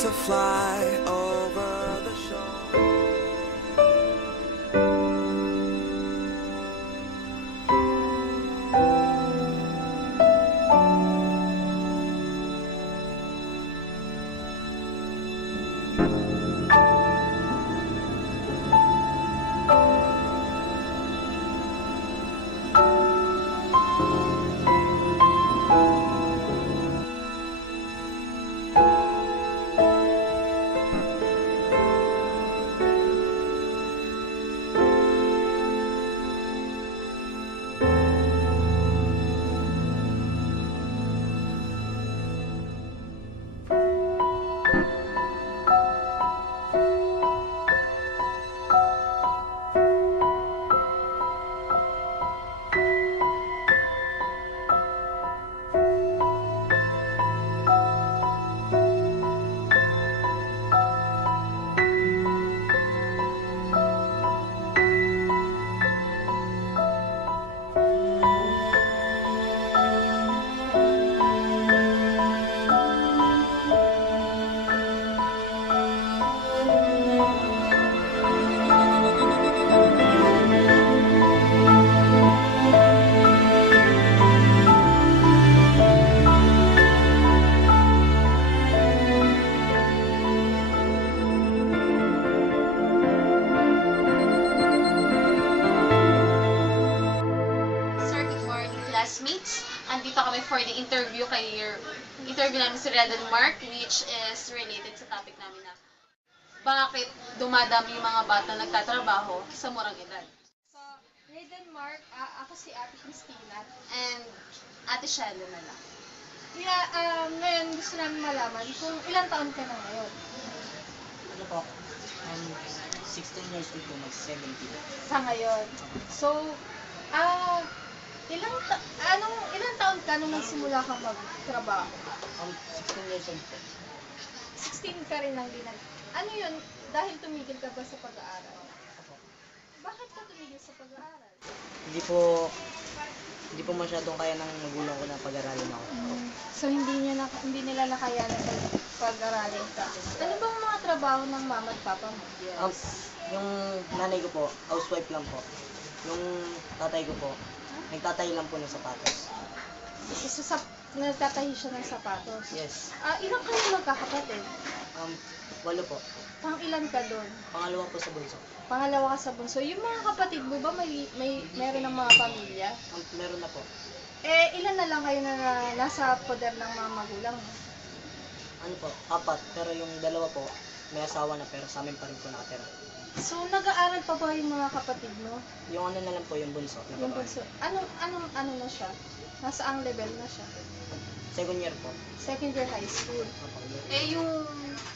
to fly over the shore. Sir, good morning, classmates. Andito kami for the interview interview namin si Red and Mark, which is related sa topic namin na bakit dumadami yung mga bata nagtatrabaho sa murang edad. So, Red and Mark, ako si Ate Christina. And Ate Shelo na lang. Ngayon gusto namin malaman kung ilang taon ka na ngayon. Ano po? 16 years old po, mag-17. Sa ngayon. So, ilang taon ka nung nagsimula kang magtrabaho? 16 years old po. 16 ka rin lang din. Ano yun? Dahil tumigil ka ba sa pag-aaral? Ako. Bakit ka tumigil sa pag-aaral? Hindi po masyadong kaya ng magulang ko na pag-aralin ako. So, hindi nila nakayanan na pag-aralin ka. Ano bang mga trabaho ng mama at papa mo? Yung nanay ko po, housewife lang po. Yung tatay ko po, nagtatahi lang po ng sapatos. So, nagtatahi siya ng sapatos? Yes. Ilang kayo magkakapatid? 8 po. Pang ilan ka doon? Pangalawa po sa bunso. Pangalawa ka sa bunso. Yung mga kapatid mo ba meron ng mga pamilya? Meron na po. Ilan na lang kayo na nasa poder ng mga magulang mo? Ano po? 4. Pero yung dalawa po, may asawa na pero sa amin pa rin po nakatira. So, nag-aaral pa ba yung mga kapatid mo? Yung ano na lang po, yung bunso. Yung bunso. Ano na siya? Nasaang level na siya? Second year po. Second year high school. Yung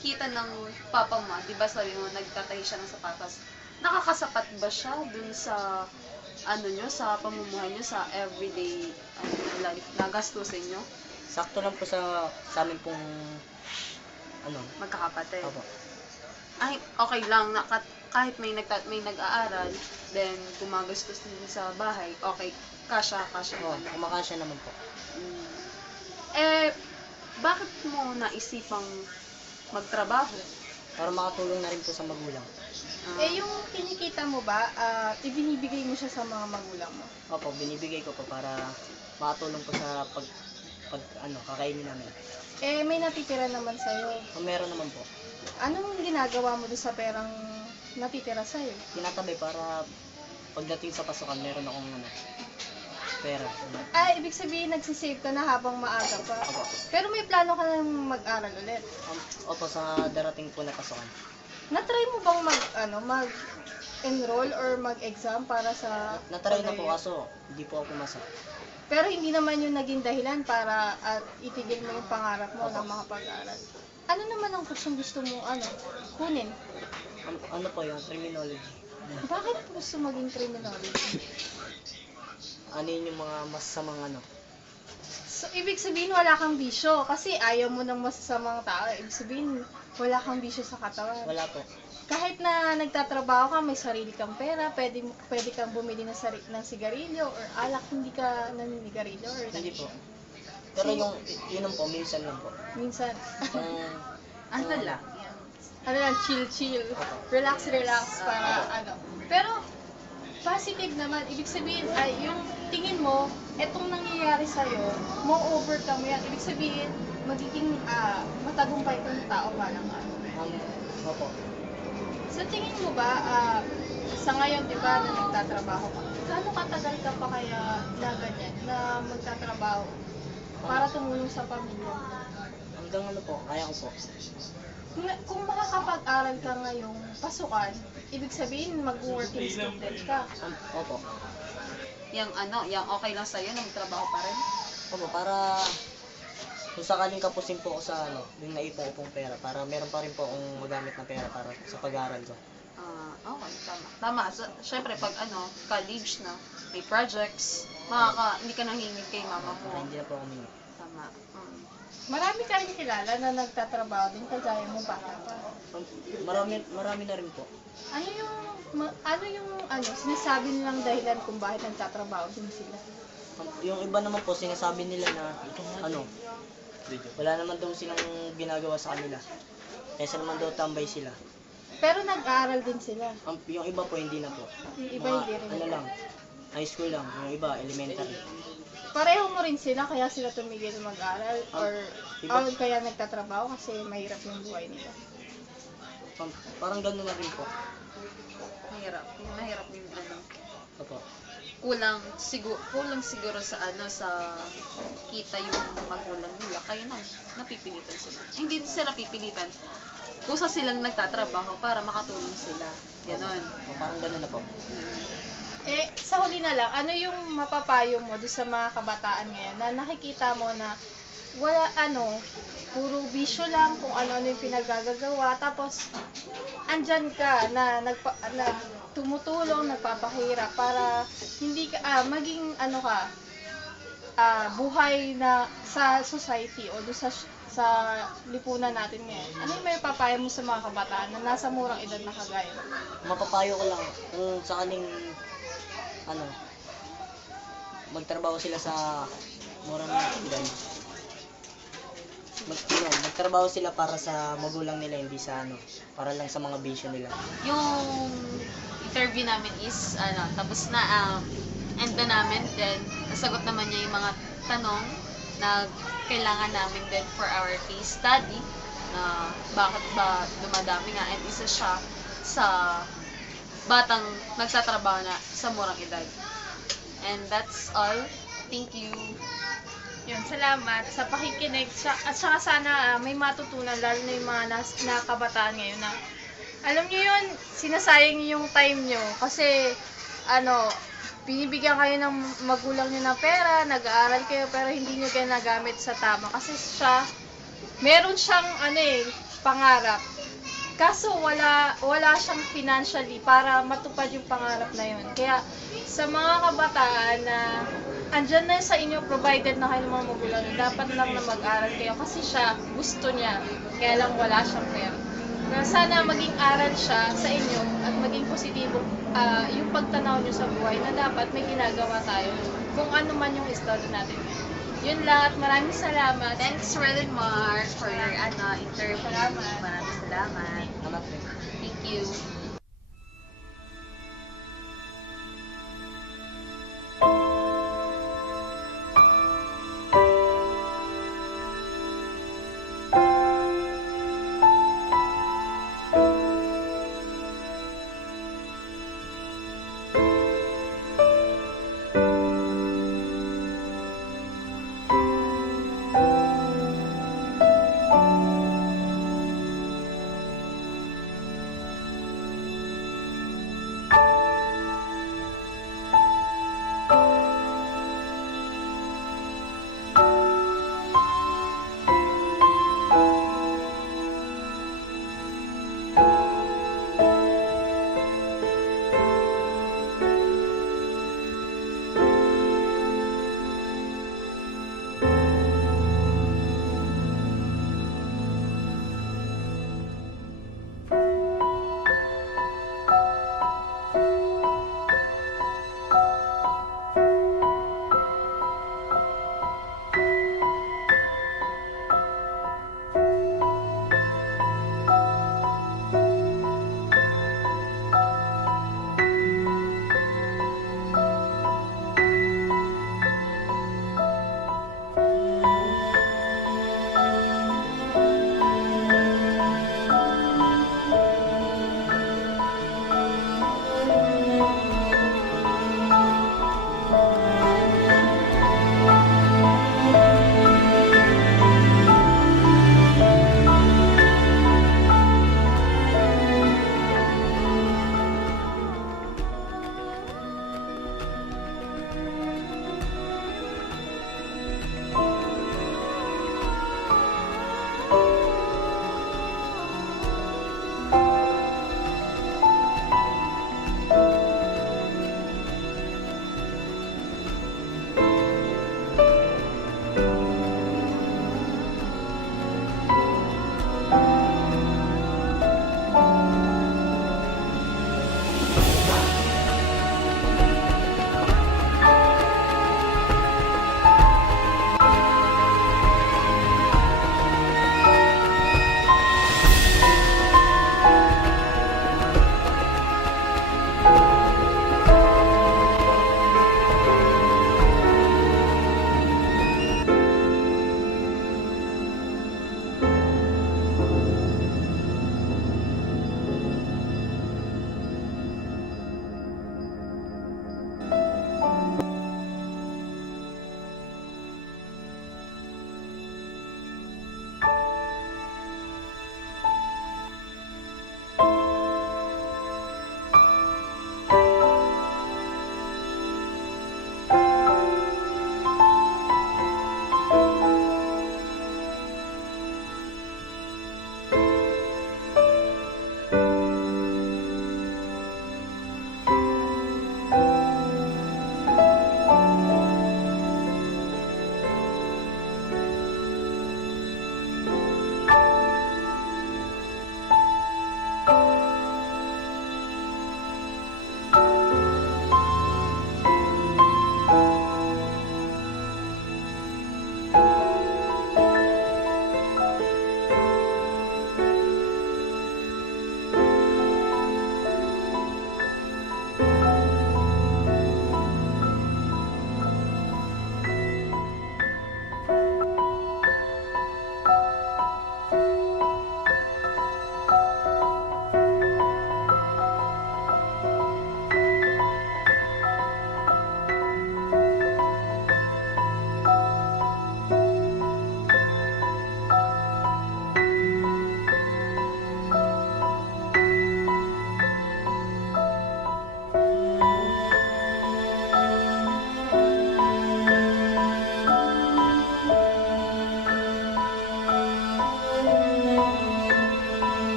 kita ng papa mo, di ba sabi mo, nagtatahi siya ng sapatos, nakakasapat ba siya dun sa sa pamumuhay nyo, sa everyday life na gastusin nyo? Sakto lang po sa amin pong Magkakapatid. Opo. Ay, okay lang na kahit may nag-aaral, then gumagastos din sa bahay, okay, kasya Oo, naman. kumakasya naman po. Bakit mo naisipang magtrabaho? Para makatulong na rin po sa magulang. Yung kinikita mo ba, ibinibigay mo siya sa mga magulang mo? Opo, binibigay ko po para makatulong po sa kakainin namin. May natitira naman sa'yo. Meron naman po. Anong ginagawa mo doon sa perang natitira sa'yo? Tinatabi para pagdating sa pasukan, meron akong pera. Ibig sabihin nagsisave ka na habang maaga pa. Opo. Pero may plano ka nang mag-aral ulit. Opo, sa darating po na pasukan. Na-try mo bang mag-enroll or mag-exam para sa... Natry na po kaso, hindi po ako pumasa. Pero hindi naman yung naging dahilan para itigil mo yung pangarap mo Opo. ng mga pag-aaral. Ano naman ang kursong gusto mo kunin? Ano po yung criminology? Bakit gusto maging criminology? Ano yun yung mga masasamang So, ibig sabihin wala kang bisyo kasi ayaw mo ng masasamang tao. Ibig sabihin wala kang bisyo sa katawan. Wala po. Kahit na nagtatrabaho ka, may sarili kang pera, pwede kang bumili ng sigarilyo or alak, hindi ka naninigarilyo or Hindi po. Pero yun po, minsan lang po. minsan. ano lang, ano lang, chill. Relax para ano. Pero, positive naman, ibig sabihin ay yung tingin mo, etong nangyayari sa'yo, mo-overcome mo yan. Ibig sabihin, magiging matagumpay kang tao parang ano. Opo. Sa tingin mo ba, sa ngayon, di ba, na nagtatrabaho ka, gaano katagal ka pa kaya na ganyan, na magtatrabaho para tumulong sa pamilya mo? Hanggang ano po, kaya ko po. Kung makakapag-aral ka ngayong pasukan, ibig sabihin mag-working student ka. Opo. Yung okay lang sa'yo na magtrabaho pa rin? Opo, para kung sakaling kapusin po ako sa yung naipon ko pong pera, para meron pa rin po akong magamit na pera para sa pag-aaral ko. Okay, tama. So, syempre, pag college na, may projects, hindi ka nangingit kay mama Para mo. hindi na po ako mingi. Tama. Marami ka rin kilala na nagtatrabaho din kagaya mo bata pa. Marami na rin po. Ano yung sinasabi nilang dahilan kung bakit nagtatrabaho din sila? Yung iba naman po, sinasabi nila na, wala naman daw silang ginagawa sa kanila. Kesa naman daw tambay sila. Pero nag-aaral din sila. Yung iba po, hindi na po. Yung iba hindi rin. Ano lang, high school lang. Yung iba, elementary. Pareho mo rin sila kaya sila tumigil mag-aral or kaya nagtatrabaho kasi mahirap yung buhay nila. Parang gano'n na rin po. Mahirap yung Opo. kulang siguro sa sa kita yung magulang nila kaya napipilitan sila. Hindi sila pipilitan. Kusa silang nagtatrabaho para makatulong sila. Ganon. Parang gano'n na po. Sa huli na lang, ano yung mapapayo mo doon sa mga kabataan ngayon na nakikita mo na wala puro bisyo lang kung ano-ano yung pinagagagawa, tapos andyan ka na tumutulong, nagpapahirap para hindi ka, maging buhay na sa society o doon sa lipunan natin ngayon. Ano yung may papayo mo sa mga kabataan na nasa murang edad na kagaya mo? Mapapayo ko lang kung sakaling magtrabaho sila sa murang edad. Magtrabaho sila para sa magulang nila, hindi sa para lang sa mga bisyo nila. Yung interview namin is tapos na, end na namin, then nasagot naman niya yung mga tanong na kailangan namin din for our case study na bakit ba dumadami nga, and isa siya sa batang nagtatrabaho na sa murang edad. And that's all. Thank you. Yun, salamat sa pakikinig. At saka sana may matutunan, lalo na yung mga kabataan ngayon na, alam nyo yun, sinasayang nyo yung time nyo. Kasi, binibigyan kayo ng magulang nyo ng pera, nag-aaral kayo, pero hindi nyo ginagamit sa tama. Kasi meron siyang, pangarap. Kaso wala siyang financially para matupad yung pangarap na yun. Kaya sa mga kabataan na andyan na sa inyo, provided na kayo ng mga magulang, dapat lang na mag-aral kayo kasi siya, gusto niya, kaya lang wala siyang pera. Na sana maging aral siya sa inyo at maging positibo yung pagtanaw niyo sa buhay na dapat may ginagawa tayo kung ano man yung estado natin. Yun lang at maraming salamat. Thanks, Red and Mark, for your interview. Salamat. Maraming salamat. Anak Thank you.